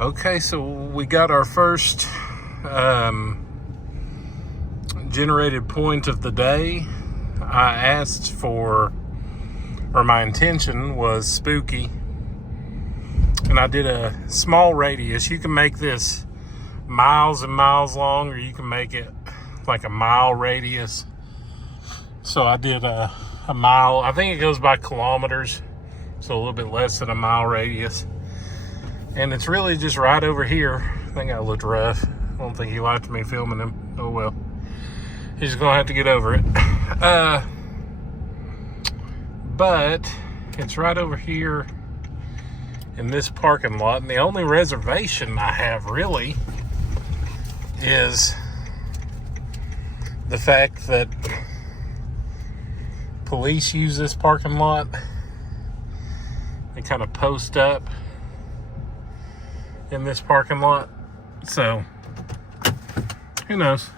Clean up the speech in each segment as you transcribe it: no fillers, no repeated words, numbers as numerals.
Okay, so we got our first generated point of the day. I asked for, or my intention was spooky, and I did a small radius. You can make this miles and miles long, or you can make it like a mile radius. So I did a mile. I think it goes by kilometers, so a little bit less than a mile radius. And it's really just right over here. I think I looked rough. I don't think he liked me filming him. Oh well. He's gonna have to get over it. But it's right over here in this parking lot. And the only reservation I have really is the fact that police use this parking lot. They kind of post up in this parking lot. So who knows?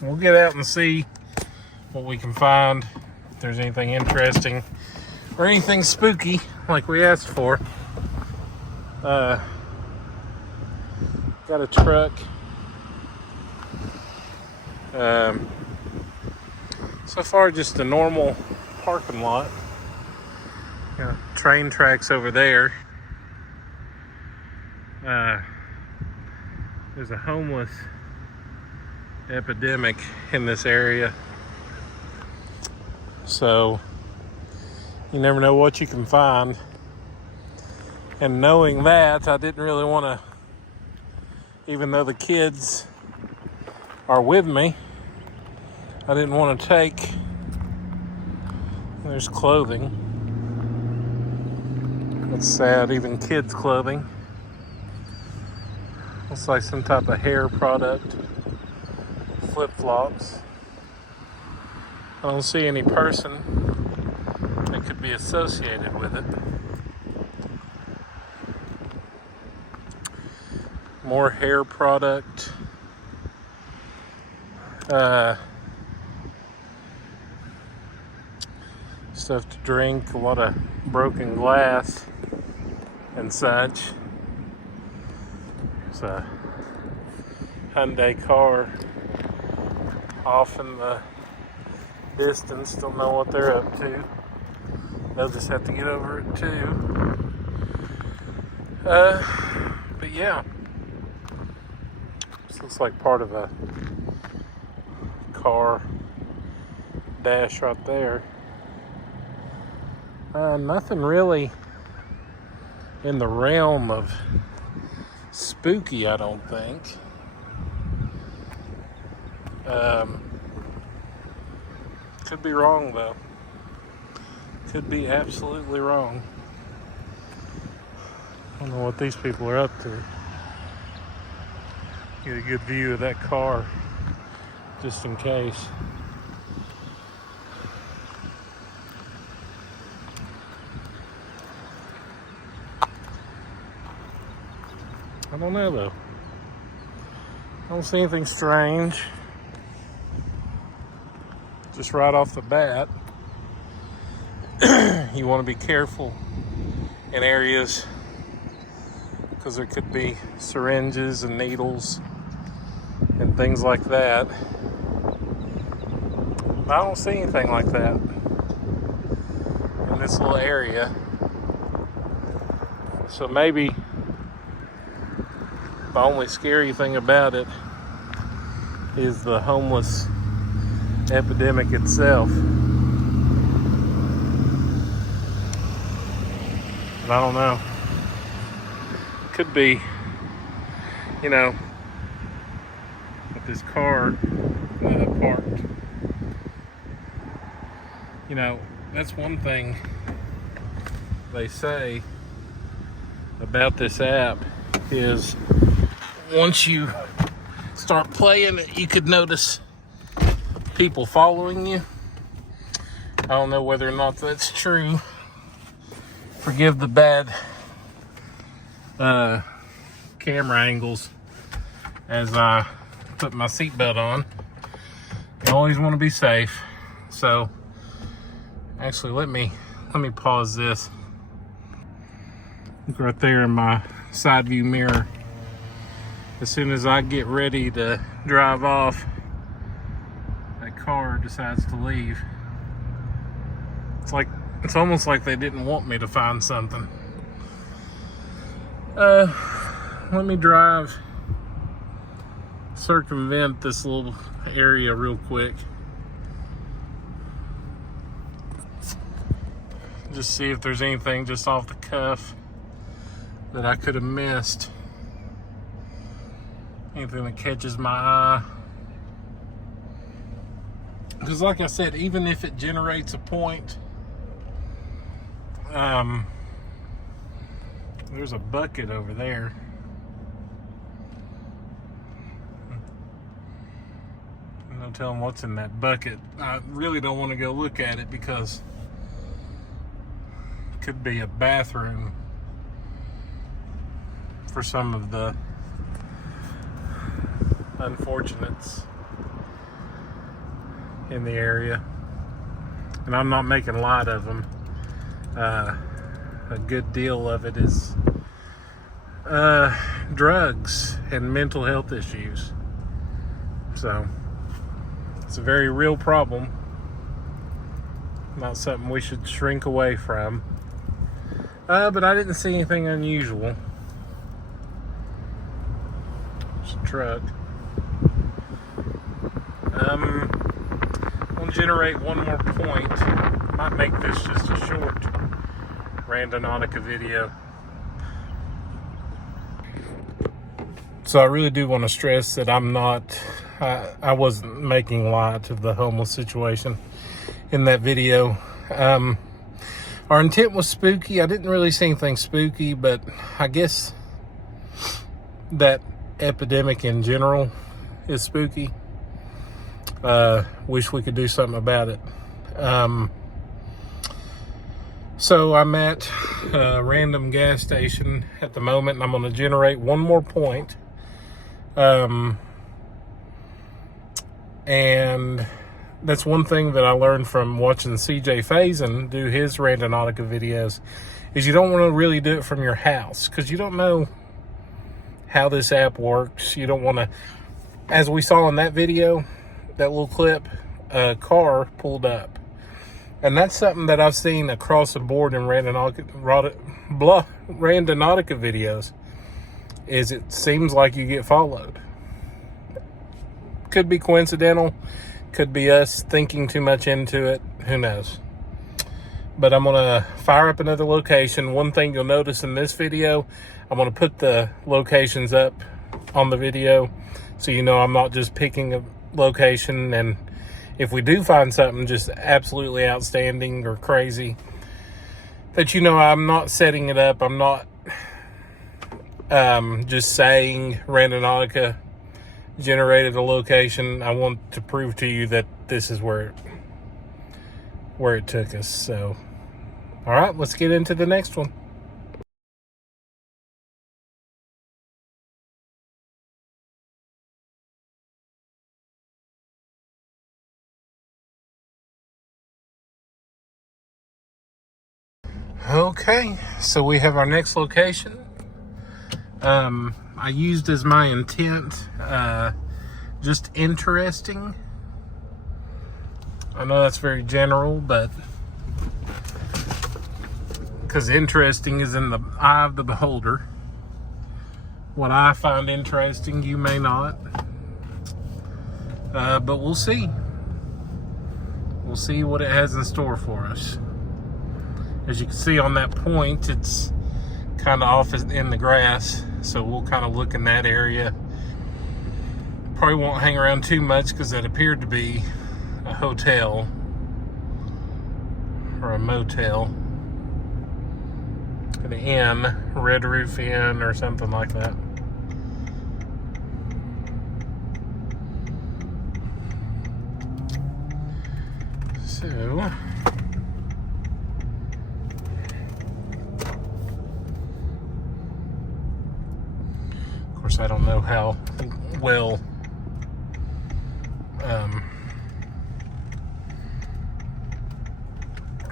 We'll get out and see what we can find, if there's anything interesting or anything spooky like we asked for. Got a truck. So far just a normal parking lot. Train tracks over there. There's a homeless epidemic in this area, so you never know what you can find. And knowing that, I didn't really want to, even though the kids are with me, I didn't want to take, there's clothing. That's sad, even kids' clothing. Looks like some type of hair product. Flip-flops. I don't see any person that could be associated with it. More hair product. Stuff to drink, a lot of broken glass and such. It's a Hyundai car off in the distance. Don't know what they're up to. They'll just have to get over it too. But yeah, this looks like part of a car dash right there. Nothing really in the realm of spooky, I don't think. Could be wrong though. Could be absolutely wrong. I don't know what these people are up to. Get a good view of that car, just in case. I don't know though. I don't see anything strange. Just right off the bat, you want to be careful in areas because there could be syringes and needles and things like that. I don't see anything like that in this little area. So maybe the only scary thing about it is the homeless epidemic itself. But I don't know. Could be, with this car parked. That's one thing they say about this app is once you start playing it, you could notice people following you. I don't know whether or not that's true. Forgive the bad camera angles as I put my seatbelt on. You always want to be safe. So actually let me pause this. Look right there in my side view mirror. as soon as I get ready to drive off, that car decides to leave. It's almost like they didn't want me to find something. Let me circumvent this little area real quick. Just see if there's anything just off the cuff that I could have missed. Anything that catches my eye. Because like I said, even if it generates a point, there's a bucket over there. No telling what's in that bucket. I really don't want to go look at it because it could be a bathroom for some of the unfortunates in the area. And I'm not making light of them. A good deal of it is drugs and mental health issues. So it's a very real problem. Not something we should shrink away from. But I didn't see anything unusual. It's a truck. I'll generate one more point. Might make this just a short Randonautica video. So I really do want to stress that I wasn't making light of the homeless situation in that video. Our intent was spooky. I didn't really see anything spooky, but I guess that epidemic in general is spooky. Wish we could do something about it. So I'm at a random gas station at the moment, and I'm going to generate one more point. And that's one thing that I learned from watching CJ Faison do his Randonautica videos, is you don't want to really do it from your house, because you don't know how this app works. You don't want to, as we saw in that video, that little clip, a car pulled up. And that's something that I've seen across the board in Randonautica videos, is it seems like you get followed. Could be coincidental, could be us thinking too much into it, who knows. But I'm gonna fire up another location. One thing you'll notice in this video, I'm gonna put the locations up on the video, so you know I'm not just picking a location, and if we do find something just absolutely outstanding or crazy, that you know I'm not setting it up. I'm not just saying Randonautica generated a location. I want to prove to you that this is where it took us. So, all right, let's get into the next one. Okay, so we have our next location. I used as my intent, just interesting. I know that's very general, but because interesting is in the eye of the beholder. What I find interesting, you may not. But we'll see. We'll see what it has in store for us. As you can see on that point, it's kind of off in the grass, so we'll kind of look in that area. Probably won't hang around too much because that appeared to be a hotel or a motel, an inn, Red Roof Inn or something like that. So I don't know how well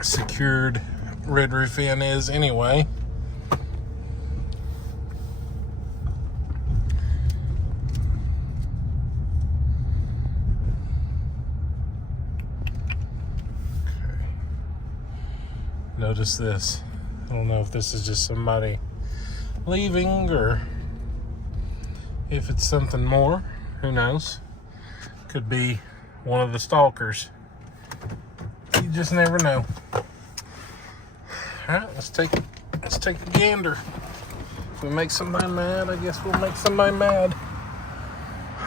secured Red Roof Inn is anyway. notice this. I don't know if this is just somebody leaving or if it's something more. Who knows? Could be one of the stalkers. You just never know. Alright, let's take a gander. If we make somebody mad, I guess we'll make somebody mad.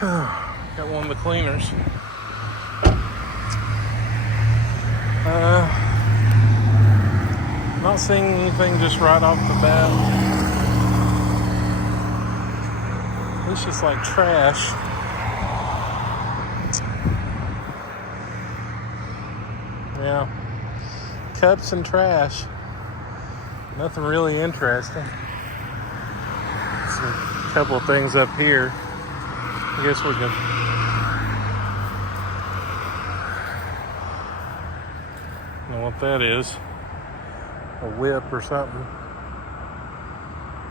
Got one of the cleaners. Not seeing anything just right off the bat. It's just like trash. Yeah. Cups and trash. Nothing really interesting. A couple of things up here. I guess we can. I don't know what that is. A whip or something.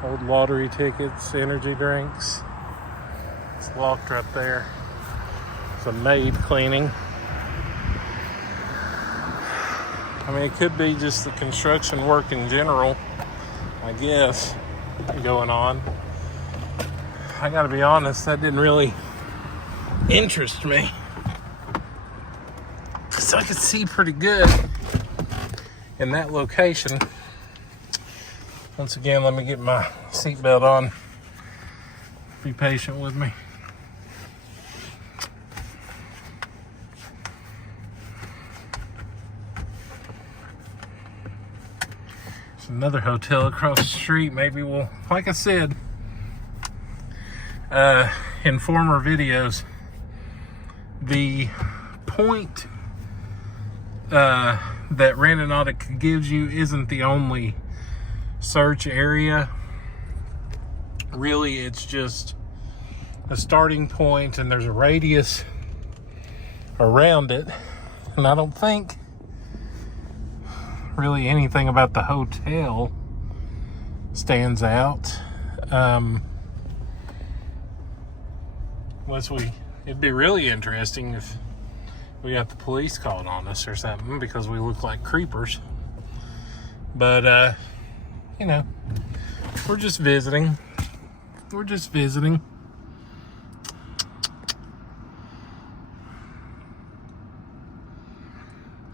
Old lottery tickets, energy drinks. It's locked right there. It's a maid cleaning. I mean, it could be just the construction work in general, I guess, going on. I gotta be honest, that didn't really interest me. So I could see pretty good in that location. Once again, let me get my seatbelt on. Be patient with me. There's another hotel across the street. Maybe we'll, like I said, in former videos, the point that Randonautica gives you isn't the only search area. Really, it's just a starting point, and there's a radius around it. And I don't think really anything about the hotel stands out. It'd be really interesting if we got the police called on us or something because we look like creepers. But, you know, we're just visiting. We're just visiting.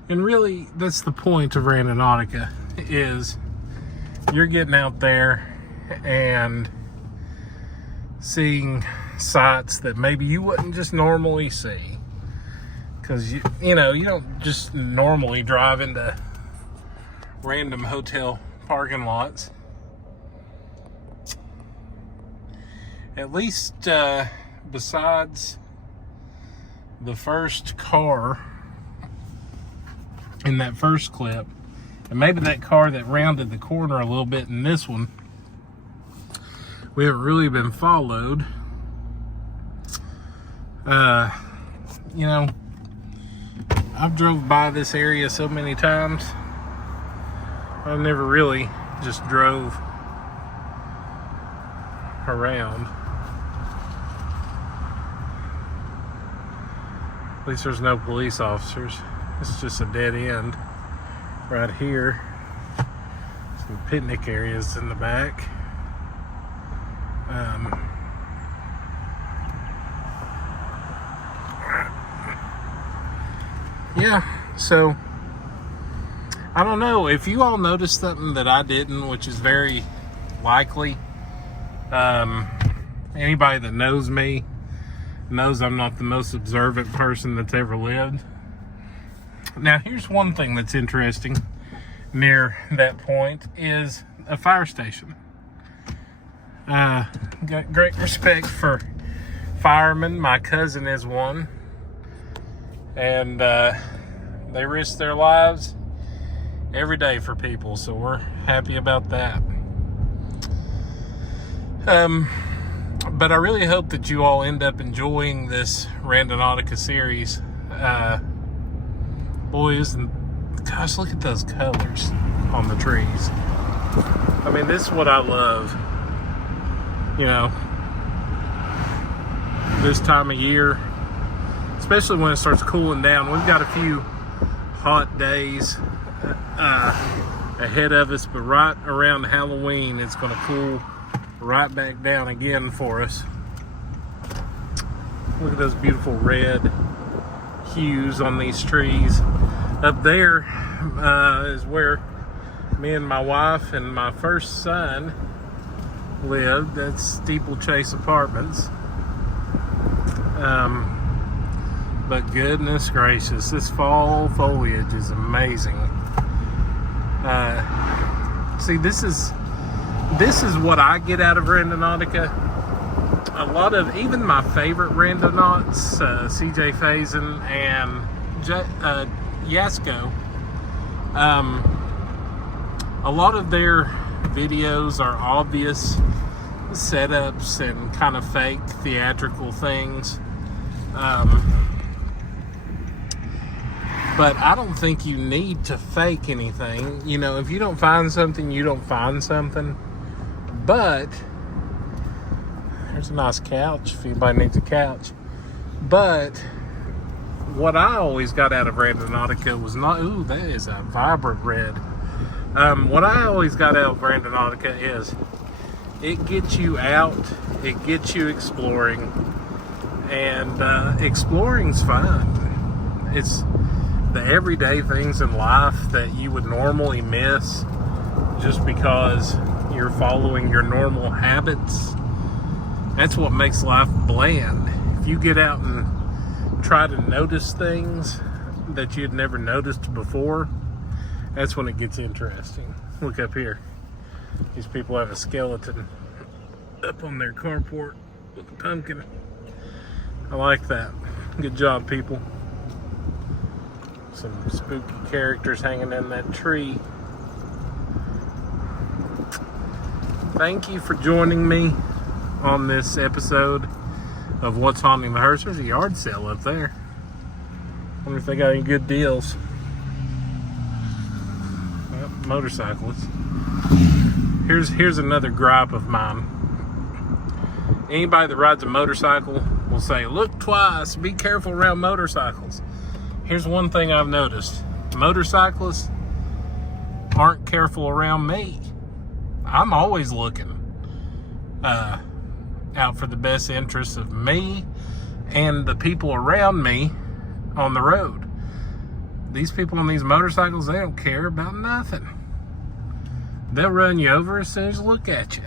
And really, that's the point of Randonautica, is you're getting out there and seeing sights that maybe you wouldn't just normally see. Because, you know, you don't just normally drive into random hotel parking lots. At least besides the first car in that first clip, and maybe that car that rounded the corner a little bit in this one, we haven't really been followed. You know, I've drove by this area so many times. I've never really just drove around. At least there's no police officers. It's just a dead end right here. Some picnic areas in the back. Yeah, so I don't know if you all noticed something that I didn't, which is very likely. Anybody that knows me knows I'm not the most observant person that's ever lived. Now, here's one thing that's interesting near that point is a fire station. Got great respect for firemen. My cousin is one. And they risk their lives every day for people, so we're happy about that. But I really hope that you all end up enjoying this Randonautica series. Boys, and gosh, look at those colors on the trees. I mean, this is what I love. You know, this time of year, especially when it starts cooling down. We've got a few hot days ahead of us, but right around Halloween, it's going to cool right back down again for us. Look at those beautiful red hues on these trees. Up there is where me and my wife and my first son lived. That's Steeplechase Apartments. But goodness gracious, this fall foliage is amazing. See, this is what I get out of Randonautica. A lot of, even my favorite randonauts, CJ Faison and Yasko, a lot of their videos are obvious setups and kind of fake theatrical things. But I don't think you need to fake anything. You know, if you don't find something, you don't find something. But there's a nice couch if anybody needs a couch. But what I always got out of Randonautica was not, ooh, that is a vibrant red. What I always got out of Randonautica is it gets you out, it gets you exploring, and exploring's fun. It's the everyday things in life that you would normally miss just because you're following your normal habits. That's what makes life bland. If you get out and try to notice things that you'd never noticed before, that's when it gets interesting. Look up here. These people have a skeleton up on their carport with a pumpkin. I like that. Good job, people. Some spooky characters hanging in that tree. Thank you for joining me on this episode of What's Haunting the Hearse. There's a yard sale up there. Wonder if they got any good deals. Well, motorcyclists. Here's another gripe of mine. Anybody that rides a motorcycle will say, look twice, be careful around motorcycles. Here's one thing I've noticed. Motorcyclists aren't careful around me. I'm always looking out for the best interests of me and the people around me on the road. These people on these motorcycles, they don't care about nothing. They'll run you over as soon as they look at you.